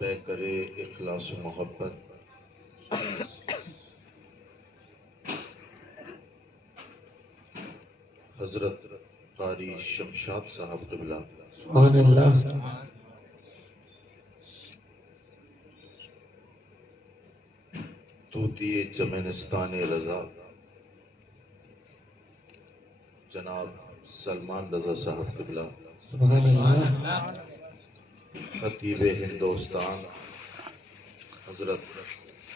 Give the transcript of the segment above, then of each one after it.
بے کرے اخلاص و محبت حضرت قاری شمشاد صاحب قبلہ سبحان اللہ طوطی چمنستان رضا جناب سلمان رضا صاحب قبلہ سبحان اللہ خطیب ہندوستان حضرت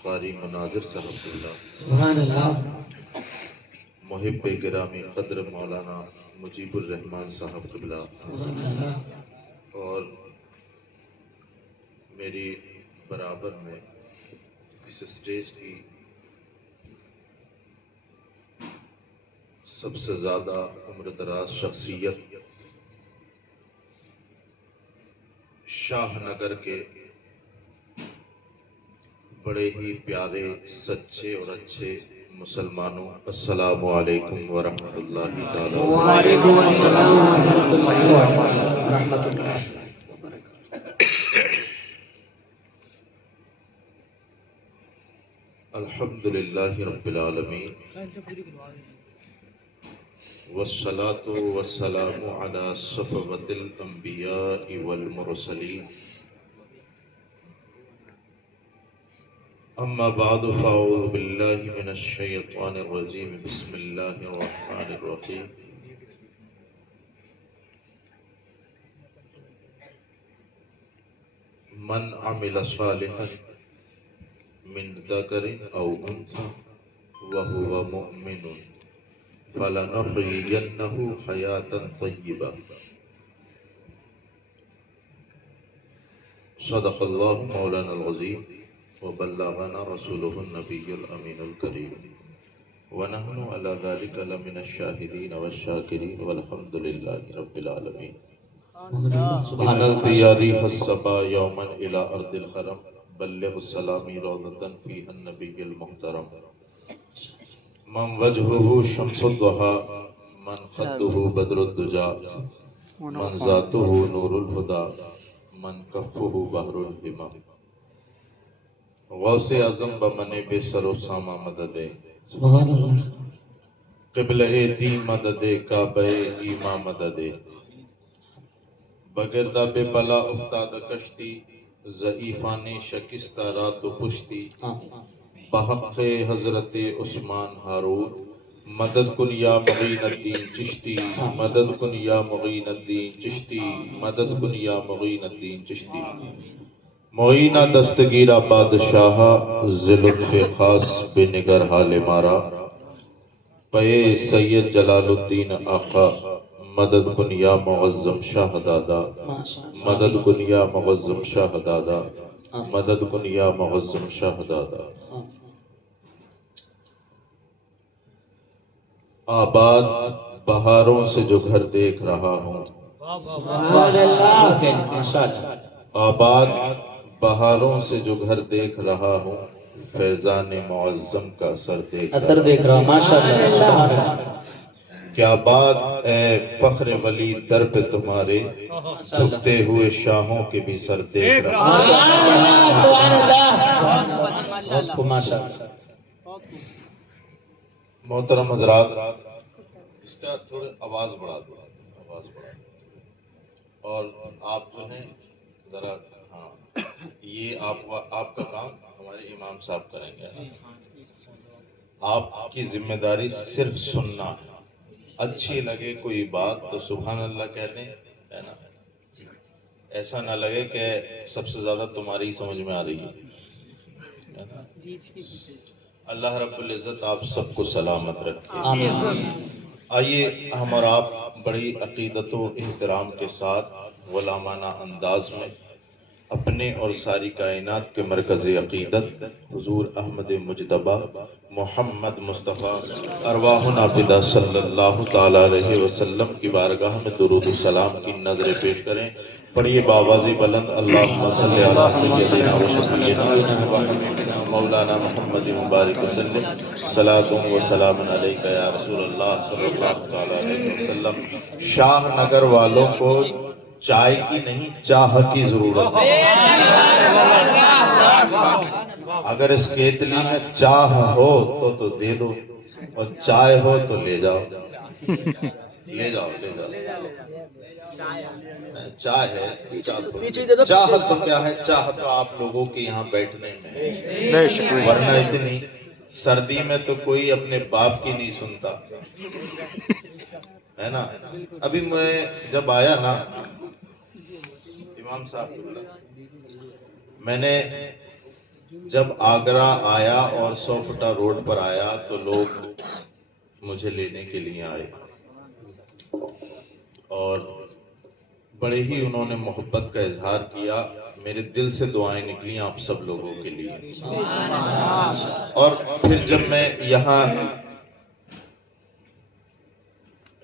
قاری مناظر صاحب قبلہ سبحان اللہ محب گرامی قدر مولانا مجیب الرحمان صاحب قبلہ سبحان اللہ اور میری برابر میں اس اسٹیج کی سب سے زیادہ عمر دراز شخصیت شاہ نگر کے بڑے ہی پیارے سچے اور اچھے مسلمانوں، السلام علیکم ورحمۃ اللہ تعالی وبرکاتہ۔ وعلیکم السلام ورحمۃ اللہ وبرکاتہ۔ الحمد للہ رب العالمین والصلاة والسلام على صفوة الانبیاء والمرسلین اما بعد فاعوذ باللہ من الشیطان الرجیم بسم اللہ الرحمن الرحیم من عمل صالحا من ذکر او انثى وهو مؤمن فلنحيينه حياة طيبة صدق الله مولانا العظيم وبلغنا رسوله النبي الأمين الكريم ونحن على ذلك لمن الشاهدين والشاكرين والحمد لله رب العالمين إن الديار الصبا يوما إلى أرض الحرم بلغ السلام روضة فيها النبي المحترم من وجهه شمس الضحى من خده بدر الدجى من ذاته نور الهدى من کفہ بحر الہمم غوث اعظم بمن بے سر و ساما مدد سبحان اللہ قبلہ دی مدد کعبہ ایما مدد بگردہ بے بلا افتاد کشتی ضعیفان شکستہ رات و پشتی بحق حضرت عثمان ہارون مدد کن یا معین الدین چشتی مدد کن یا معین الدین چشتی مدد کن یا معین الدین چشتی معینہ دستگیرہ بادشاہ ذی لطف خاص بے نگر حال مارا پے سید جلال الدین آقا مدد کن یا معظم شاہ دادا مدد کن یا معظم شاہ دادا مدد کن یا معظم شاہ دادا آباد بہاروں سے جو گھر دیکھ رہا ہوں سبحان اللہ ماشاء اللہ آباد بہاروں سے جو گھر دیکھ رہا ہوں فیضان معظم کا اثر دیکھ رہا ہوں ماشاء اللہ سبحان اللہ کیا بات اے فخر ولی در پہ تمہارے جھکتے ہوئے شاہوں کے بھی سر دیکھ رہا ہوں سبحان اللہ ماشاء اللہ محترم حضرات اس کا تھوڑا آواز بڑھا دو اور آپ جو ہیں ذرا ہاں یہ آپ کا کام ہمارے امام صاحب کریں گے آپ کی ذمہ داری صرف سننا ہے اچھی لگے کوئی بات تو سبحان اللہ کہہ دیں ہے نا ایسا نہ لگے کہ سب سے زیادہ تمہاری سمجھ میں آ رہی ہے اللہ رب العزت آپ سب کو سلامت رکھے آئیے ہم اور آپ بڑی عقیدت و احترام کے ساتھ غلامانہ انداز میں اپنے اور ساری کائنات کے مرکز عقیدت حضور احمد مجتبی محمد مصطفیٰ ارواحنا فدا صلی اللہ تعالیٰ علیہ وسلم کی بارگاہ میں درود و سلام کی نظریں پیش کریں پڑھیے بآوازی بلند اللہم صلی علی سیدنا و شفیعنا مولانا محمد مبارک وسلم صلاۃ و سلام علیک یا رسول اللہ صلی اللہ تعالیٰ علیہ وسلم شاہ نگر والوں کو چائے کی نہیں چاہ کی ضرورت ہے اگر اس کیتلی میں چاہ ہو تو دے دو، اور چائے ہو تو لے جاؤ، لے جاؤ لے جاؤ۔ چائے ہے، چاہت تو کیا ہے، چاہت تو آپ لوگوں کے یہاں بیٹھنے میں ہے، ورنہ اتنی سردی میں تو کوئی اپنے باپ کی نہیں سنتا ہے نا۔ ابھی میں جب آیا نا امام صاحب، میں نے جب آگرہ آیا اور 100 فٹا روڈ پر آیا تو لوگ مجھے لینے کے لیے آئے اور بڑے ہی انہوں نے محبت کا اظہار کیا، میرے دل سے دعائیں نکلی آپ سب لوگوں کے لیے۔ اور پھر جب میں یہاں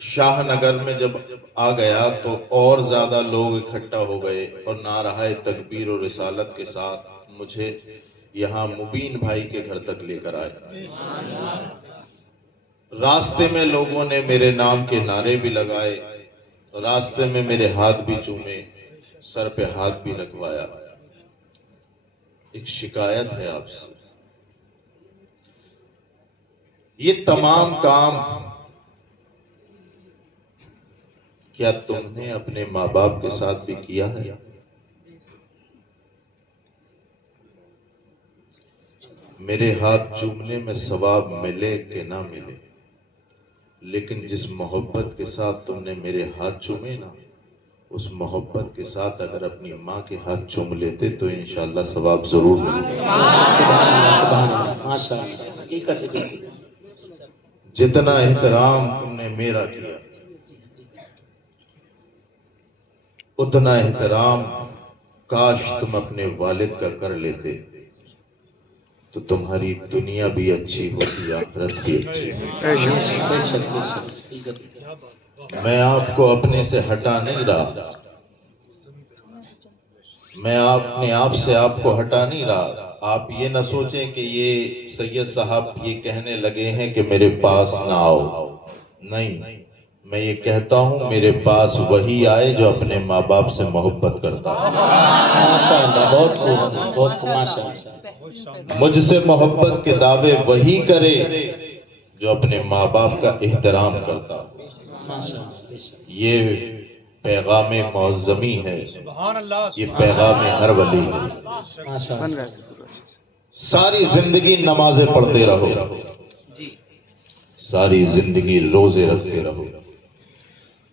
شاہ نگر میں جب آ گیا تو اور زیادہ لوگ اکٹھا ہو گئے اور نعرہ تکبیر و رسالت کے ساتھ مجھے یہاں مبین بھائی کے گھر تک لے کر آئے۔ راستے میں لوگوں نے میرے نام کے نعرے بھی لگائے، راستے میں میرے ہاتھ بھی چومے، سر پہ ہاتھ بھی رکھوایا۔ ایک شکایت ہے آپ سے، یہ تمام کام کیا تم نے اپنے ماں باپ کے ساتھ بھی کیا ہے؟ میرے ہاتھ چومنے میں ثواب ملے کہ نہ ملے، لیکن جس محبت کے ساتھ تم نے میرے ہاتھ چومے نا، اس محبت کے ساتھ اگر اپنی ماں کے ہاتھ چوم لیتے تو انشاءاللہ ثواب ضرور ملے۔ جتنا احترام تم نے میرا کیا، اتنا احترام کاش تم اپنے والد کا کر لیتے تو تمہاری دنیا بھی اچھی ہوتی، آخرت بھی اچھی۔ میں آپ کو اپنے سے ہٹا نہیں رہا، میں اپنے آپ سے آپ کو ہٹا نہیں رہا۔ آپ یہ نہ سوچیں کہ یہ سید صاحب یہ کہنے لگے ہیں کہ میرے پاس نہ آؤ، نہیں، میں یہ کہتا ہوں میرے پاس وہی آئے جو اپنے ماں باپ سے محبت کرتا ہے۔ ماشاءاللہ، بہت خوب، بہت خوب، ماشاءاللہ۔ مجھ سے محبت کے دعوے وہی کرے جو اپنے ماں باپ کا احترام کرتا ہے۔ یہ پیغام معظمی ہے، یہ پیغام ہر ولی ہے۔ ساری زندگی نمازیں پڑھتے رہو، ساری زندگی روزے رکھتے رہو،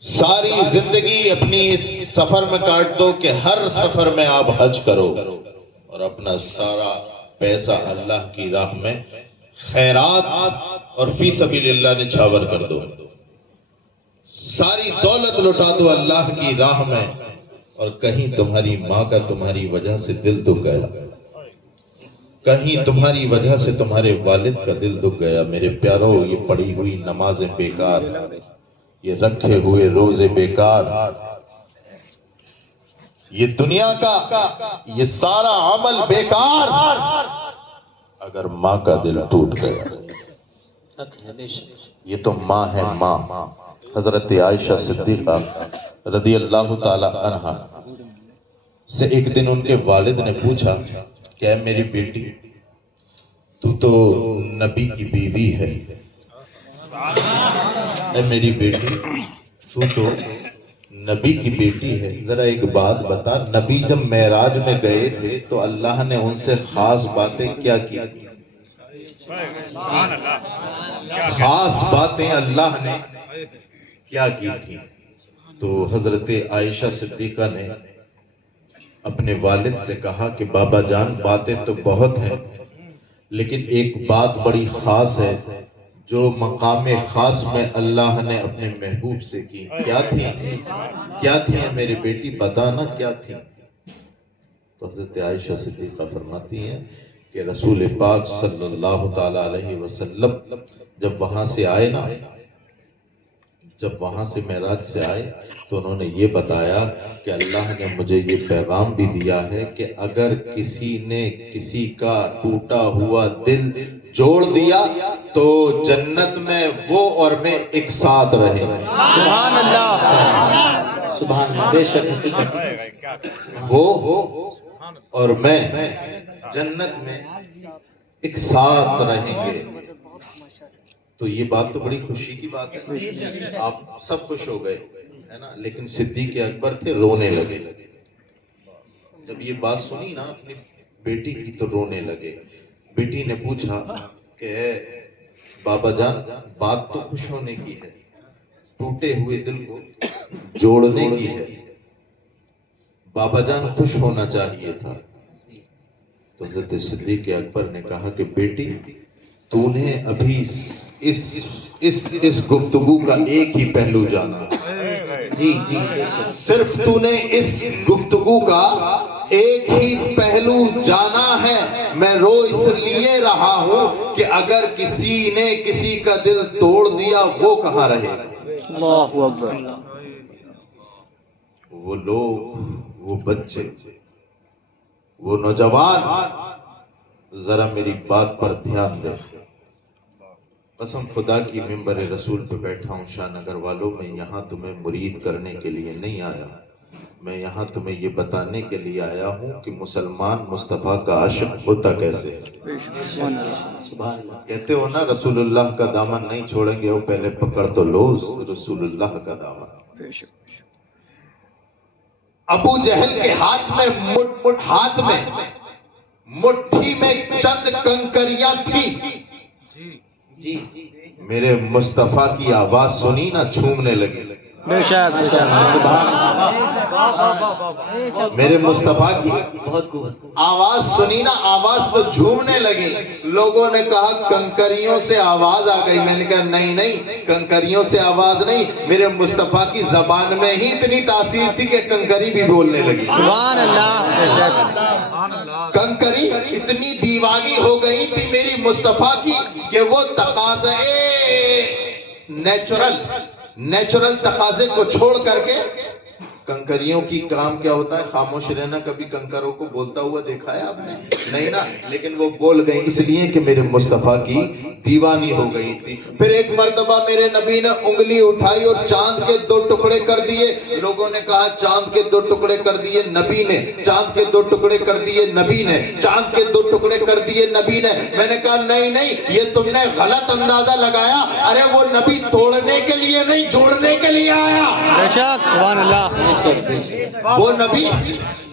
ساری زندگی اپنی اس سفر میں کاٹ دو کہ ہر سفر میں آپ حج کرو اور اپنا سارا پیسہ اللہ کی راہ میں خیرات اور فی سبیل اللہ نچھاور کر دو، ساری دولت لٹا دو اللہ کی راہ میں، اور کہیں تمہاری ماں کا تمہاری وجہ سے دل دکھ گیا، کہیں تمہاری وجہ سے تمہارے والد کا دل دکھ گیا، میرے پیارو یہ پڑھی ہوئی نمازیں بیکار، یہ رکھے ہوئے روزے بیکار، یہ دنیا کا یہ سارا عمل بیکار اگر ماں کا دل ٹوٹ گیا۔ یہ تو ماں ہے، ماں۔ حضرت عائشہ صدیقہ رضی اللہ تعالی عنہا سے ایک دن ان کے والد نے پوچھا کہ اے میری بیٹی، تو نبی کی بیوی ہے، اے میری بیٹی تو نبی کی بیٹی ہے، ذرا ایک بات بتا، نبی جب معراج میں گئے تھے تو اللہ نے ان سے خاص باتیں کیا کی؟ خاص باتیں اللہ نے کیا کی تھی؟ تو حضرت عائشہ صدیقہ نے اپنے والد سے کہا کہ بابا جان باتیں تو بہت ہیں، لیکن ایک بات بڑی خاص ہے جو مقام خاص میں اللہ نے اپنے محبوب سے کی۔ کیا تھی میری بیٹی، بتانا کیا تھی؟ تو حضرت عائشہ صدیقہ فرماتی ہیں کہ رسول پاک صلی اللہ تعالی علیہ وسلم جب وہاں سے آئے نا، جب وہاں سے معراج سے آئے تو انہوں نے یہ بتایا کہ اللہ نے مجھے یہ پیغام بھی دیا ہے کہ اگر کسی نے کسی کا ٹوٹا ہوا دل جوڑ دیا تو جنت میں وہ اور میں ایک ساتھ رہیں۔ سبحان اللہ، سبحان اللہ، بے شک حقیقت۔ وہ اور میں جنت میں ایک ساتھ رہیں گے. تو یہ بات تو بڑی خوشی کی بات ہے. آپ سب خوش ہو گئے ہے نا, لیکن صدیق اکبر تھے, رونے لگے. جب یہ بات سنی نا اپنی بیٹی کی تو رونے لگے. بیٹی نے پوچھا کہ اے بابا جان, بات تو خوش ہونے کی ہے, ٹوٹے ہوئے دل کو جوڑنے کی ہے. بابا جان خوش ہونا چاہیے تھا. تو حضرت صدیق اکبر نے کہا کہ بیٹی, تو نے ابھی اس گفتگو کا ایک ہی پہلو جانا. جی جی صرف تو نے اس گفتگو کا ایک ہی پہلو جانا ہے. میں رو اس لیے رہا ہوں کہ اگر کسی نے کسی کا دل توڑ دیا وہ کہاں رہے گا. اللہ اکبر. وہ لوگ, وہ بچے, وہ نوجوان, ذرا میری بات پر دھیان دے. قسم خدا کی ممبر رسول پہ بیٹھا ہوں شاہ نگر والوں, میں یہاں تمہیں مرید کرنے کے لیے نہیں آیا. میں یہاں تمہیں یہ بتانے کے لیے آیا ہوں کہ مسلمان مصطفیٰ کا عاشق ہوتا کیسے. کہتے ہو نا رسول اللہ کا دامن نہیں چھوڑیں گے, وہ پہلے پکڑ تو لو رسول اللہ کا دامن. ابو جہل کے ہاتھ میں مٹھی میں چند کنکریاں تھیں. جی میرے مصطفیٰ کی آواز سنی نا, جھومنے لگے. بے شک میرے مصطفیٰ کی بہت خوب. آواز سنی نا, آواز تو جھومنے لگی. لوگوں نے کہا کنکریوں سے آواز آ گئی. میں نے کہا نہیں, کنکریوں سے آواز نہیں, میرے مصطفیٰ کی زبان میں ہی اتنی تاثیر تھی کہ کنکری بھی بولنے لگی. سبحان اللہ. کنکری اتنی دیوانی ہو گئی تھی میری مصطفیٰ کی کہ وہ تقاضے نیچرل تقاضے کو چھوڑ کر کے, کنکریوں کی کام کیا ہوتا ہے, خاموش رہنا. کبھی کنکروں کو بولتا ہوا دیکھا ہے آپ نے؟ نہیں نا, لیکن وہ بول گئی اس لیے کہ میرے مصطفیٰ کی دیوانی ہو گئی تھی. پھر ایک مرتبہ میرے نبی نے انگلی اٹھائی اور چاند کے 2 ٹکڑے کر دیے. لوگوں نے کہا چاند کے 2 ٹکڑے کر دیے نبی نے, چاند کے 2 ٹکڑے کر دیے نبی نے, چاند کے 2 ٹکڑے کر دیے نبی نے. میں نے کہا نہیں, یہ تم نے غلط اندازہ لگایا. ارے وہ نبی توڑنے کے لیے نہیں, جوڑنے کے لیے آیا. بے شک سبحان اللہ. وہ نبی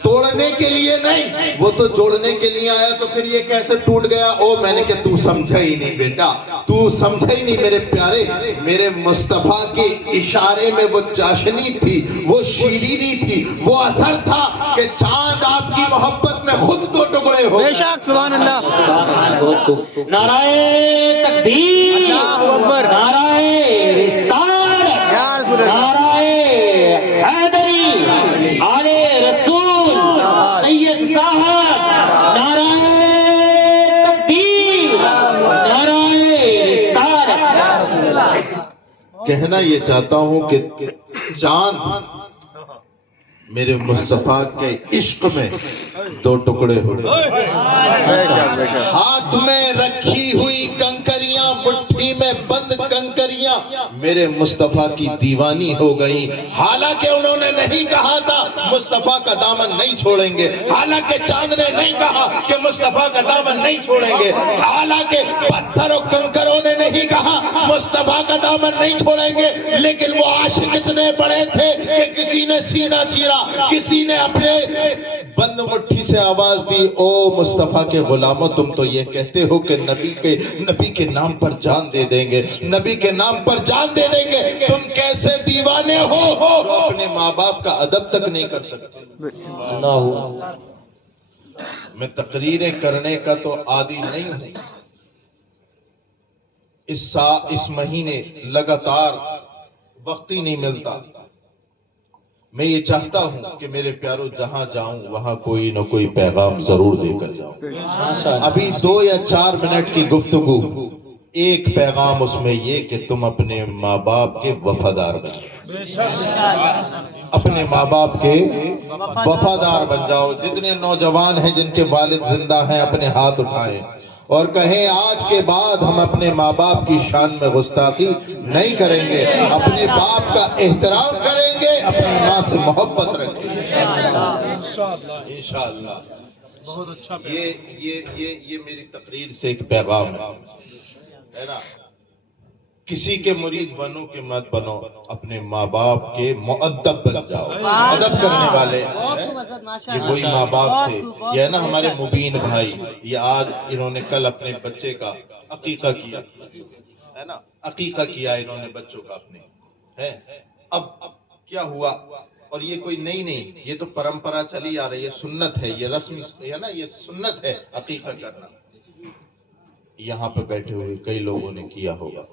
توڑنے کے لیے نہیں, وہ تو جوڑنے کے لیے آیا. تو پھر یہ کیسے ٹوٹ گیا؟ او میں نے کہا تو سمجھا ہی نہیں بیٹا, تو سمجھا ہی نہیں میرے پیارے. میرے مصطفیٰ کے اشارے میں وہ چاشنی تھی, وہ شیرینی تھی, وہ اثر تھا کہ چاند آپ کی محبت میں خود 2 ٹکڑے ہو. بے شک سبحان اللہ. نعرہ تکبیر, اللہ اکبر. نعرہ رسالت, یا رسول اللہ. نعرہ حیدری, آلِ رسول سید صاحب, نعرہ تکبیر, نعرہ رسالت. کہنا یہ چاہتا ہوں کہ چاند میرے مصطفیٰ کے عشق میں 2 ٹکڑے ہو گئے. ہاتھ میں رکھی ہوئی کنکریاں, مٹھی میں بند کنکریاں میرے مصطفیٰ کی دیوانی ہو گئی. حالانکہ انہوں نے نہیں کہا تھا مصطفیٰ کا دامن نہیں چھوڑیں گے, حالانکہ چاند نے نہیں کہا کہ مصطفیٰ کا دامن نہیں چھوڑیں گے, حالانکہ پتھر و کنکروں نے نہیں کہا مصطفیٰ کا دامن نہیں چھوڑیں گے, لیکن وہ عاشق اتنے بڑے تھے کہ کسی نے سینہ چیرا, کسی نے اپنے بند مٹھی سے آواز دی, او مصطفیٰ کے غلاموں, تم تو یہ کہتے ہو کہ نبی کے نام پر جان دے دیں گے, نبی کے نام پر جان دے دیں گے. تم کیسے دیوانے ہو جو اپنے ماں باپ کا ادب تک نہیں کر سکتے. میں تقریریں کرنے کا تو عادی نہیں ہوں. اس مہینے لگاتار وقت ہی نہیں ملتا. میں یہ چاہتا ہوں کہ میرے پیاروں جہاں جاؤں وہاں کوئی نہ کوئی پیغام ضرور دے کر جاؤں. ابھی 2 یا 4 منٹ کی گفتگو, ایک پیغام اس میں یہ کہ تم اپنے ماں باپ کے وفادار بن جاؤ, اپنے ماں باپ کے وفادار بن جاؤ. جتنے نوجوان ہیں جن کے والد زندہ ہیں اپنے ہاتھ اٹھائیں اور کہیں آج کے بعد ہم اپنے ماں باپ کی شان میں گستاخی نہیں کریں گے, اپنے باپ کا احترام کریں گے, اپنی ماں سے محبت رکھیں گے انشاءاللہ. یہ میری تقریر سے ایک پیغام ہے نا. کسی کے مرید بنو کہ مت بنو، اپنے ماں باپ کے مؤدب بن جاؤ. ادب کرنے والے یہ وہی ماں باپ تھے. یہ ہے نا ہمارے مبین بھائی، یہ آج انہوں نے کل اپنے بچے کا عقیقہ کیا ہے نا، عقیقہ کیا انہوں نے بچوں کا اپنے ہے. اب کیا ہوا، اور یہ کوئی نئی نہیں، یہ تو پرمپرا چلی آ رہی ہے، سنت ہے، یہ رسم ہے نا، یہ سنت ہے عقیقہ کرنا. یہاں پہ بیٹھے ہوئے کئی لوگوں نے کیا ہوگا،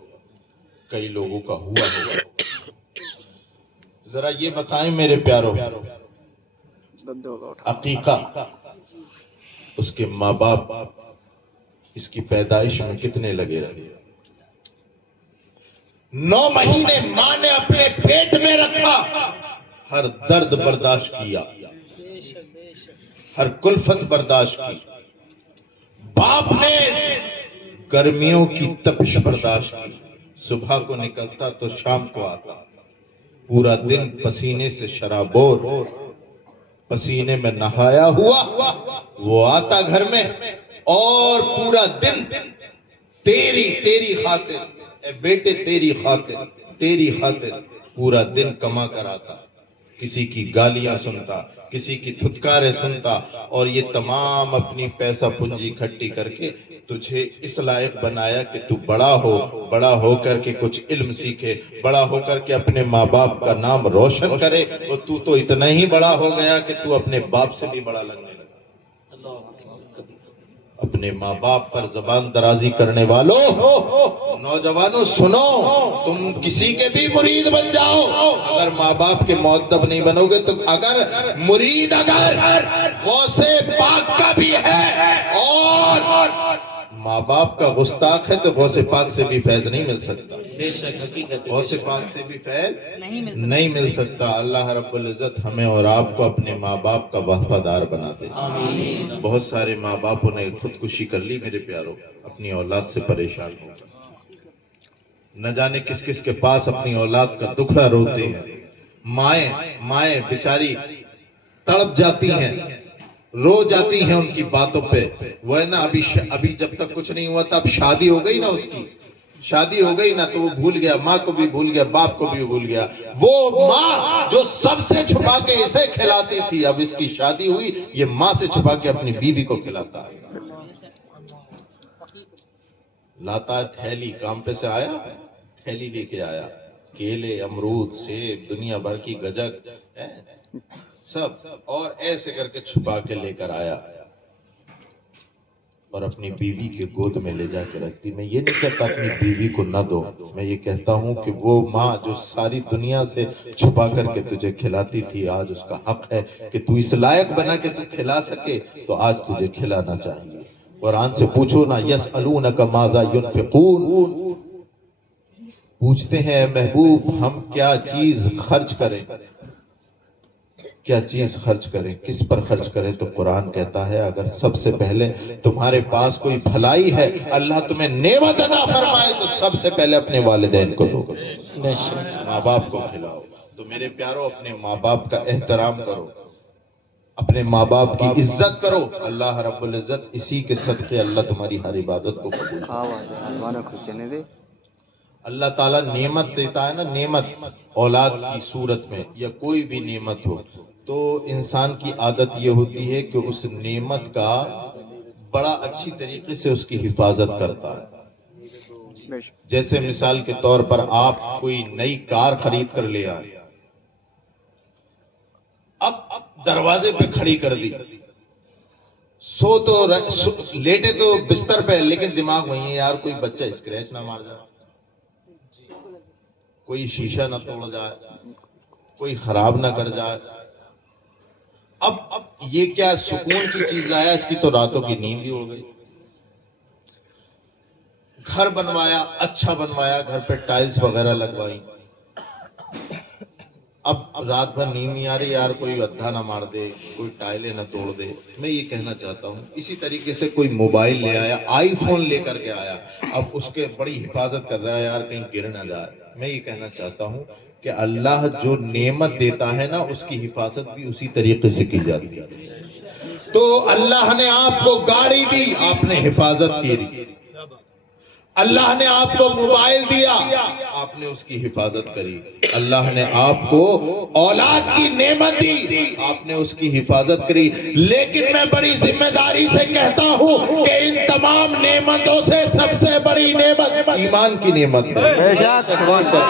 کئی لوگوں کا ہوا ہوگا. ذرا یہ بتائیں میرے پیارو، عقیقہ اس کے ماں باپ اس کی پیدائش میں کتنے لگے رہے؟ 9 مہینے ماں نے اپنے پیٹ میں رکھا، ہر درد برداشت کیا، ہر کلفت برداشت کی. باپ نے گرمیوں کی تپش برداشت کی، صبح کو نکلتا تو شام کو آتا، پورا دن پسینے سے شرابور، پسینے میں نہایا ہوا وہ آتا گھر میں، اور پورا دن تیری خاطر اے بیٹے، تیری خاطر پورا دن کما کر آتا. کسی کی گالیاں سنتا، کسی کی دھتکاریں سنتا، اور یہ تمام اپنی پیسہ پنجی کھٹی کر کے تجھے اس لائق بنایا کہ تو بڑا ہو کر کے کچھ علم سیکھے، بڑا ہو کر کے اپنے ماں باپ کا نام روشن کرے. اور تو اتنا ہی بڑا ہو گیا کہ تو اپنے باپ سے بھی بڑا لگنے لگا. اپنے ماں باپ پر زبان درازی کرنے والوں، نوجوانوں سنو، تم کسی کے بھی مرید بن جاؤ، اگر ماں باپ کے مؤدب نہیں بنو گے تو اگر غوث پاک کا بھی ہے اور ماں باپ کا گستاخ ہے تو غوث پاک سے بھی فیض نہیں مل سکتا. بے شک حقیقت ہے. غوث پاک سے بھی فیض نہیں مل سکتا. اللہ رب العزت ہمیں اور آپ کو اپنے ماں باپ کا وفادار بنا دے. آمین. بہت سارے ماں باپوں نے خودکشی کر لی میرے پیاروں، اپنی اولاد سے پریشان ہو کر. نہ جانے کس کس کے پاس اپنی اولاد کا دکھڑا روتے ہیں. مائیں بیچاری تڑپ جاتی ہیں، رو جاتی ہیں ان کی باتوں پہ. وہ ہے نا ابھی جب تک کچھ نہیں ہوا تھا، اب شادی ہو گئی نا، اس کی شادی ہو گئی نا تو وہ بھول گیا، ماں کو بھی بھول گیا، باپ کو بھی بھول گیا. وہ ماں جو سب سے چھپا کے اسے کھلاتی تھی، اب اس کی شادی ہوئی، یہ ماں سے چھپا کے اپنی بیوی کو کھلاتا ہے. لاتا ہے تھیلی، کام پہ سے آیا تھیلی لے کے آیا، کیلے، امرود، سیب، دنیا بھر کی گجک سب، اور ایسے کر کے چھپا کے لے کر آیا اور اپنی بیوی کے گود میں لے جا کے رکھتی. میں یہ نہیں کہتا اپنی بیوی کو نہ دو، میں یہ کہتا ہوں کہ وہ ماں جو ساری دنیا سے چھپا کر کے تجھے کھلاتی تھی، آج اس کا حق ہے کہ تو اس لائق بنا کہ تو کھلا سکے، تو آج تجھے کھلانا چاہیے. قرآن سے پوچھو نا، یسألونک ماذا ينفقون، پوچھتے ہیں اے محبوب ہم کیا چیز خرچ کریں، کیا چیز خرچ کریں، کس پر خرچ کریں؟ تو قرآن کہتا ہے اگر سب سے پہلے تمہارے پاس کوئی بھلائی ہے، اللہ تمہیں نعمت عطا فرمائے، تو سب سے پہلے اپنے والدین کو دو، ماں باپ کو کھلاؤ. تو میرے پیارو، اپنے ماں باپ کا احترام کرو، اپنے ماں باپ کی عزت کرو. اللہ رب العزت اسی کے صدقے اللہ تمہاری ہر عبادت کو قبول کرے. اللہ تعالیٰ نعمت دیتا ہے نا، نعمت اولاد کی صورت میں یا کوئی بھی نعمت ہو، تو انسان کی عادت یہ ہوتی ہے کہ اس نعمت کا بڑا اچھی طریقے سے اس کی حفاظت کرتا ہے. جیسے مثال کے طور پر آپ کوئی نئی کار خرید کر لے آئے، اب دروازے پہ کھڑی کر دی، لیٹے تو بستر پہ، لیکن دماغ وہیں ہے، یار کوئی بچہ اسکریچ نہ مار جائے، کوئی شیشہ نہ توڑ جائے، کوئی خراب نہ کر جائے. اب یہ کیا سکون کی چیز لایا، اس کی تو راتوں کی نیند ہی اڑ گئی. گھر بنوایا، اچھا بنوایا، گھر پہ ٹائلز وغیرہ لگوائی، اب رات بھر نیند نہیں آ رہی، یار کوئی ادھا نہ مار دے، کوئی ٹائلیں نہ توڑ دے. میں یہ کہنا چاہتا ہوں اسی طریقے سے کوئی موبائل لے آیا، آئی فون لے کر کے آیا، اب اس کے بڑی حفاظت کر رہا ہے، یار کہیں گر نہ جائے. میں یہ کہنا چاہتا ہوں کہ اللہ جو نعمت دیتا ہے نا، اس کی حفاظت بھی اسی طریقے سے کی جاتی ہے. تو اللہ نے آپ کو گاڑی دی، آپ نے حفاظت کی۔ اللہ نے آپ کو موبائل دیا، آپ نے اس کی حفاظت کری۔ اللہ نے آپ کو اولاد کی نعمت دی، آپ نے اس کی حفاظت کری۔ لیکن میں بڑی ذمہ داری سے کہتا ہوں کہ ان تمام نعمتوں سے سب سے بڑی نعمت ایمان کی نعمت ہے۔ بے شک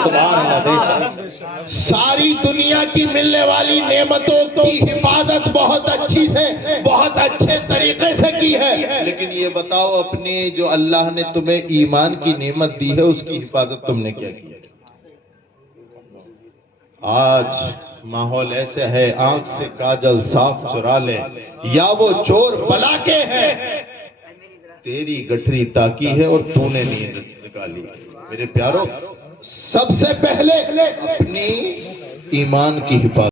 سبحان اللہ بے شک ساری دنیا کی ملنے والی نعمتوں کی حفاظت بہت اچھی سے، بہت اچھے طریقے سے کی ہے، لیکن یہ بتاؤ اپنی جو اللہ نے تمہیں ایمان کی نعمت دی ہے اس کی حفاظت تم نے کیا کیا؟ آج ماحول ایسے ہے، آنکھ سے کاجل صاف چرا لیں یا وہ چور بلا کے ہے، تیری گٹھری تاکی ہے اور تو نے نیند نکالی۔ میرے پیارو، سب سے پہلے اپنی ایمان کی حفاظت